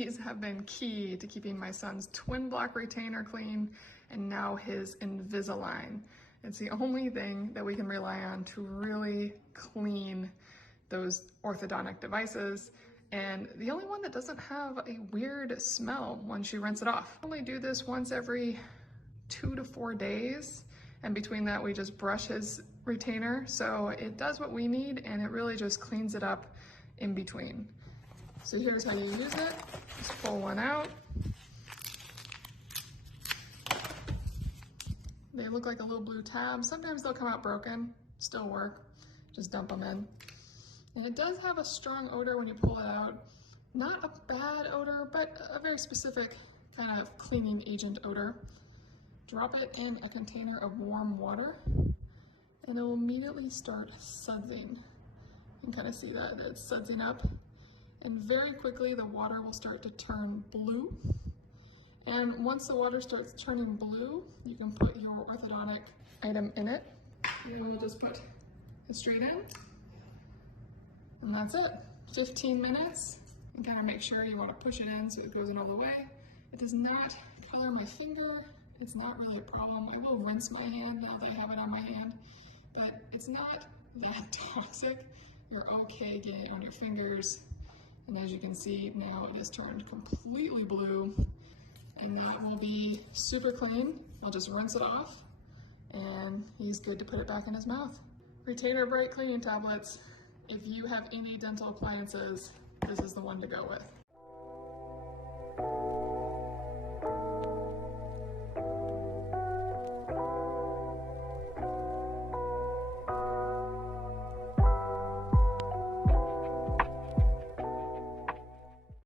These have been key to keeping my son's twin block retainer clean and now his Invisalign. It's the only thing that we can rely on to really clean those orthodontic devices, and the only one that doesn't have a weird smell once you rinse it off. I only do this once every 2 to 4 days, and between that we just brush his retainer, so it does what we need and it really just cleans it up in between. So here's how you use it. Just pull one out. They look like a little blue tab. Sometimes they'll come out broken, still work. Just dump them in. And it does have a strong odor when you pull it out. Not a bad odor, but a very specific kind of cleaning agent odor. Drop it in a container of warm water and it will immediately start sudsing. You can kind of see that it's sudsing up. And very quickly the water will start to turn blue. And once the water starts turning blue, you can put your orthodontic item in it. And we'll just put it straight in. And that's it. 15 minutes. And kind of make sure you want to push it in so it goes in all the way. It does not color my finger. It's not really a problem. I will rinse my hand now that I have it on my hand, but it's not that toxic. You're okay getting it on your fingers. And as you can see now, it has turned completely blue, and that will be super clean. I'll just rinse it off and he's good to put it back in his mouth. Retainer Brite cleaning tablets. If you have any dental appliances, this is the one to go with.